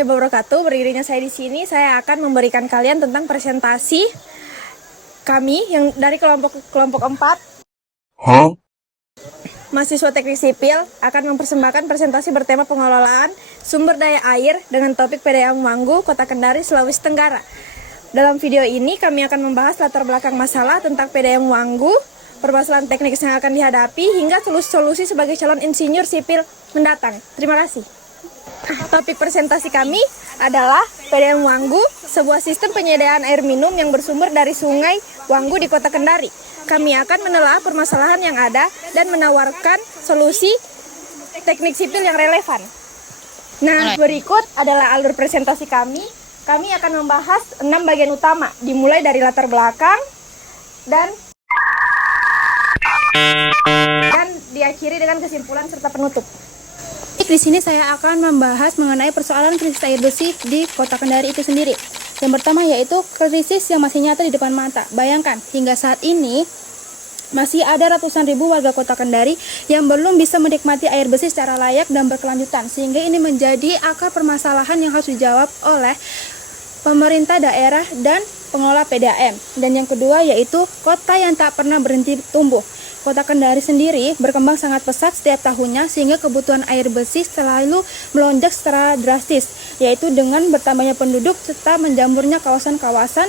warahmatullahi wabarakatuh. Berdirinya saya di sini, saya akan memberikan kalian tentang presentasi kami yang dari kelompok 4. Mahasiswa Teknik Sipil akan mempersembahkan presentasi bertema pengelolaan sumber daya air dengan topik PDAM Wanggu, Kota Kendari, Sulawesi Tenggara. Dalam video ini kami akan membahas latar belakang masalah tentang PDAM Wanggu, permasalahan teknis yang akan dihadapi, hingga solusi sebagai calon insinyur sipil mendatang. Terima kasih. Topik presentasi kami adalah PDAM Wanggu, sebuah sistem penyediaan air minum yang bersumber dari sungai Wanggu di Kota Kendari. Kami akan menelaah permasalahan yang ada dan menawarkan solusi teknik sipil yang relevan. Nah, berikut adalah alur presentasi kami. Kami akan membahas 6 bagian utama, dimulai dari latar belakang dan diakhiri dengan kesimpulan serta penutup. Di sini saya akan membahas mengenai persoalan krisis air bersih di Kota Kendari itu sendiri. Yang pertama yaitu krisis yang masih nyata di depan mata. Bayangkan, hingga saat ini masih ada ratusan ribu warga Kota Kendari yang belum bisa menikmati air bersih secara layak dan berkelanjutan. Sehingga ini menjadi akar permasalahan yang harus dijawab oleh pemerintah daerah dan pengelola PDAM. Dan yang kedua yaitu kota yang tak pernah berhenti tumbuh. Kota Kendari sendiri berkembang sangat pesat setiap tahunnya sehingga kebutuhan air bersih selalu melonjak secara drastis, yaitu dengan bertambahnya penduduk serta menjamurnya kawasan-kawasan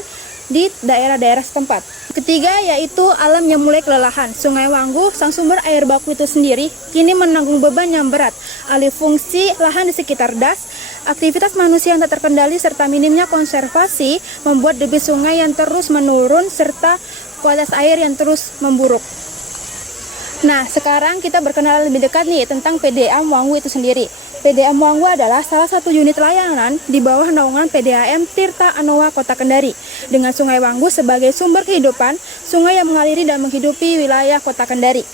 di daerah-daerah setempat. Ketiga yaitu alam yang mulai kelelahan. Sungai Wanggu, sang sumber air baku itu sendiri, kini menanggung beban yang berat. Alih fungsi lahan di sekitar das, aktivitas manusia yang tak terkendali serta minimnya konservasi membuat debit sungai yang terus menurun serta kualitas air yang terus memburuk. Nah, sekarang kita berkenalan lebih dekat nih tentang PDAM Wanggu itu sendiri. PDAM Wanggu adalah salah satu unit layanan di bawah naungan PDAM Tirta Anoa Kota Kendari. Dengan Sungai Wanggu sebagai sumber kehidupan, sungai yang mengaliri dan menghidupi wilayah Kota Kendari.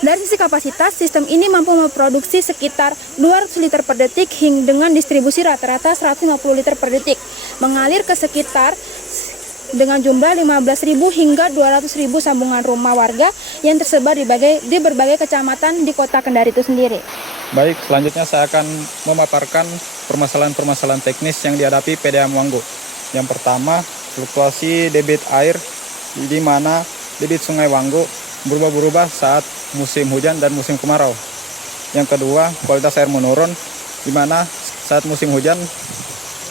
Dari sisi kapasitas, sistem ini mampu memproduksi sekitar 200 liter per detik hingga dengan distribusi rata-rata 150 liter per detik. Mengalir ke sekitar dengan jumlah 15.000 hingga 200.000 sambungan rumah warga yang tersebar di berbagai kecamatan di Kota Kendari itu sendiri. Baik, selanjutnya saya akan memaparkan permasalahan-permasalahan teknis yang dihadapi PDAM Wanggu. Yang pertama, fluktuasi debit air, di mana debit Sungai Wanggu berubah-ubah saat musim hujan dan musim kemarau. Yang kedua, kualitas air menurun, di mana saat musim hujan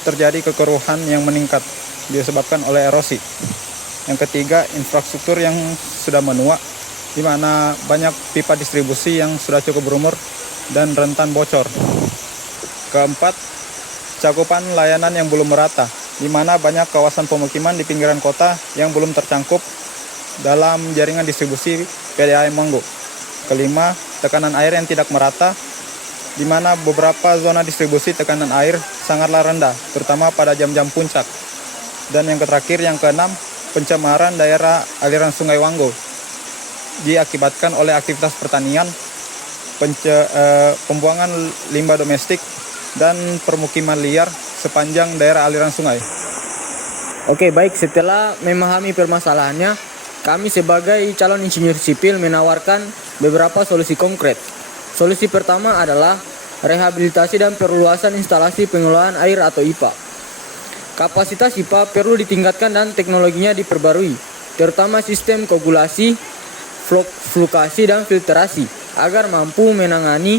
terjadi kekeruhan yang meningkat disebabkan oleh erosi. Yang ketiga, infrastruktur yang sudah menua, di mana banyak pipa distribusi yang sudah cukup berumur dan rentan bocor. Keempat, cakupan layanan yang belum merata, di mana banyak kawasan pemukiman di pinggiran kota yang belum tercangkup dalam jaringan distribusi PDAM Wanggu. Kelima, tekanan air yang tidak merata, di mana beberapa zona distribusi tekanan air sangatlah rendah, terutama pada jam-jam puncak. Dan yang terakhir, yang keenam, pencemaran daerah aliran Sungai Wanggu diakibatkan oleh aktivitas pertanian, pembuangan limbah domestik, dan permukiman liar sepanjang daerah aliran sungai. Oke, baik, setelah memahami permasalahannya, kami sebagai calon insinyur sipil menawarkan beberapa solusi konkret. Solusi pertama adalah rehabilitasi dan perluasan instalasi pengelolaan air atau IPA. Kapasitas IPA perlu ditingkatkan dan teknologinya diperbarui, terutama sistem koagulasi, flukasi, dan filtrasi, agar mampu menangani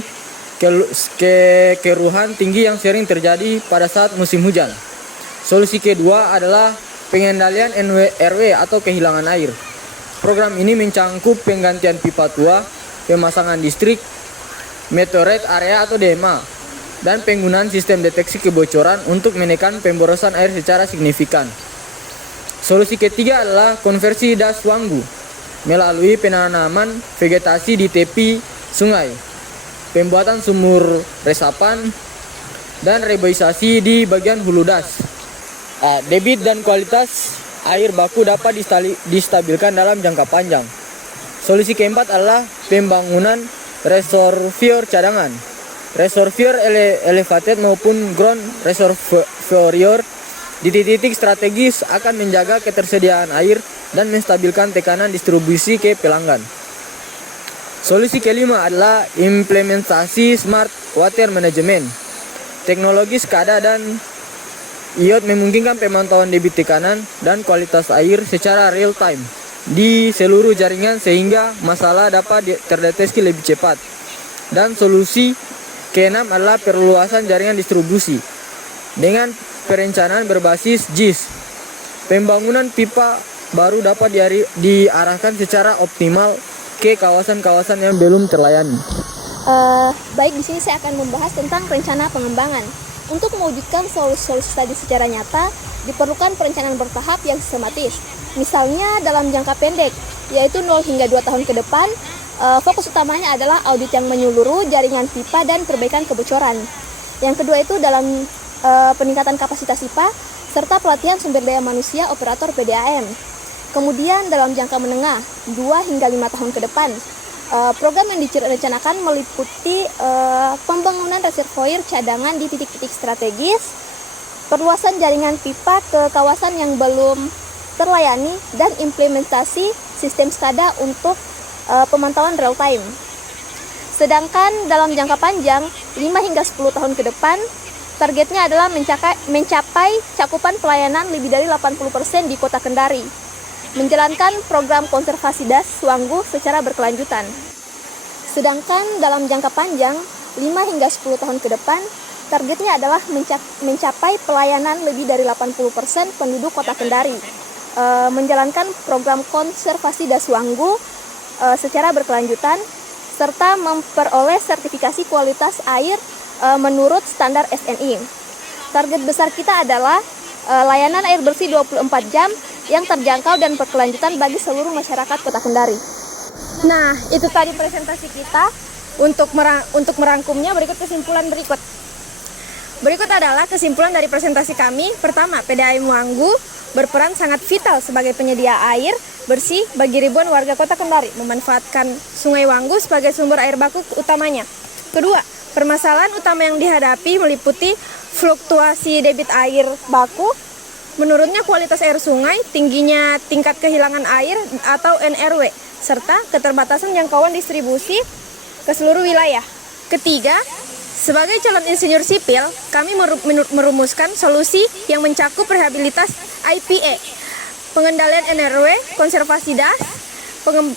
kekeruhan tinggi yang sering terjadi pada saat musim hujan. Solusi kedua adalah pengendalian NRW atau kehilangan air. Program ini mencangkup penggantian pipa tua, pemasangan distrik, meteorite area atau DMA, dan penggunaan sistem deteksi kebocoran untuk menekan pemborosan air secara signifikan. Solusi ketiga adalah konversi das Wanggu melalui penanaman vegetasi di tepi sungai, pembuatan sumur resapan, dan reboisasi di bagian hulu das. Debit dan kualitas air baku dapat distabilkan dalam jangka panjang. Solusi keempat adalah pembangunan reservoir cadangan, reservoir elevated maupun ground reservoir di titik-titik strategis akan menjaga ketersediaan air dan menstabilkan tekanan distribusi ke pelanggan. Solusi kelima adalah implementasi smart water management. Teknologi SCADA dan IoT memungkinkan pemantauan debit tekanan dan kualitas air secara real time di seluruh jaringan sehingga masalah dapat terdeteksi lebih cepat. Dan solusi keenam adalah perluasan jaringan distribusi dengan perencanaan berbasis JIS. Pembangunan pipa baru dapat diarahkan secara optimal ke kawasan-kawasan yang belum terlayani. Baik, di sini saya akan membahas tentang rencana pengembangan. Untuk mewujudkan solusi-solusi tadi secara nyata, diperlukan perencanaan bertahap yang sistematis. Misalnya dalam jangka pendek, yaitu 0 hingga 2 tahun ke depan, fokus utamanya adalah audit yang menyeluruh jaringan pipa dan perbaikan kebocoran. Yang kedua itu dalam peningkatan kapasitas pipa, serta pelatihan sumber daya manusia operator PDAM. Kemudian dalam jangka menengah, 2 hingga 5 tahun ke depan, program yang direncanakan meliputi pembangunan reservoir cadangan di titik-titik strategis, perluasan jaringan pipa ke kawasan yang belum terlayani, dan implementasi sistem SCADA untuk pemantauan real time. Sedangkan dalam jangka panjang, 5 hingga 10 tahun ke depan, targetnya adalah mencapai cakupan pelayanan lebih dari 80% di Kota Kendari, menjalankan program konservasi das Wanggu secara berkelanjutan. Sedangkan dalam jangka panjang, 5 hingga 10 tahun ke depan, targetnya adalah mencapai pelayanan lebih dari 80% penduduk Kota Kendari, menjalankan program konservasi das Wanggu secara berkelanjutan, serta memperoleh sertifikasi kualitas air menurut standar SNI. Target besar kita adalah layanan air bersih 24 jam yang terjangkau dan berkelanjutan bagi seluruh masyarakat Kota Kendari. Nah, itu tadi presentasi kita. Untuk merangkumnya, berikut kesimpulan berikut. Berikut adalah kesimpulan dari presentasi kami. Pertama, PDAM Wanggu berperan sangat vital sebagai penyedia air bersih bagi ribuan warga Kota Kendari, memanfaatkan Sungai Wanggu sebagai sumber air baku utamanya. Kedua, permasalahan utama yang dihadapi meliputi fluktuasi debit air baku, menurunnya kualitas air sungai, tingginya tingkat kehilangan air atau NRW, serta keterbatasan jangkauan distribusi ke seluruh wilayah. Ketiga, sebagai calon insinyur sipil, kami merumuskan solusi yang mencakup rehabilitas IPE, pengendalian NRW, konservasi das,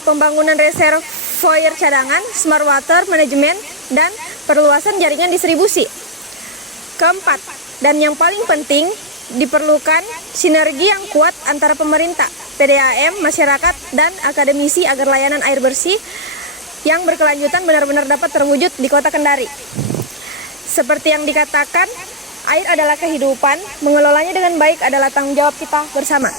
pembangunan reservoir cadangan, smart water management, dan perluasan jaringan distribusi. Keempat, dan yang paling penting, diperlukan sinergi yang kuat antara pemerintah, PDAM, masyarakat, dan akademisi agar layanan air bersih yang berkelanjutan benar-benar dapat terwujud di Kota Kendari. Seperti yang dikatakan, air adalah kehidupan, mengelolanya dengan baik adalah tanggung jawab kita bersama.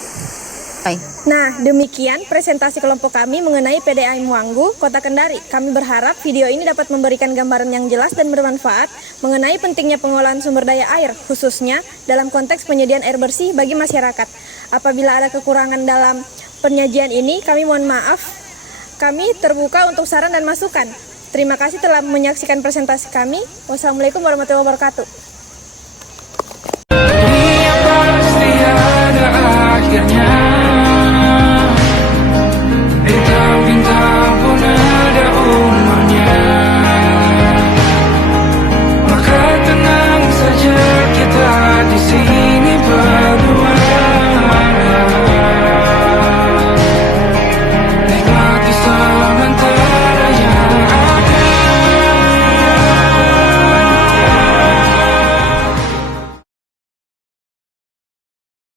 Nah, demikian presentasi kelompok kami mengenai PDAM Wanggu, Kota Kendari. Kami berharap video ini dapat memberikan gambaran yang jelas dan bermanfaat mengenai pentingnya pengolahan sumber daya air, khususnya dalam konteks penyediaan air bersih bagi masyarakat. Apabila ada kekurangan dalam penyajian ini, kami mohon maaf. Kami terbuka untuk saran dan masukan. Terima kasih telah menyaksikan presentasi kami. Wassalamualaikum warahmatullahi wabarakatuh.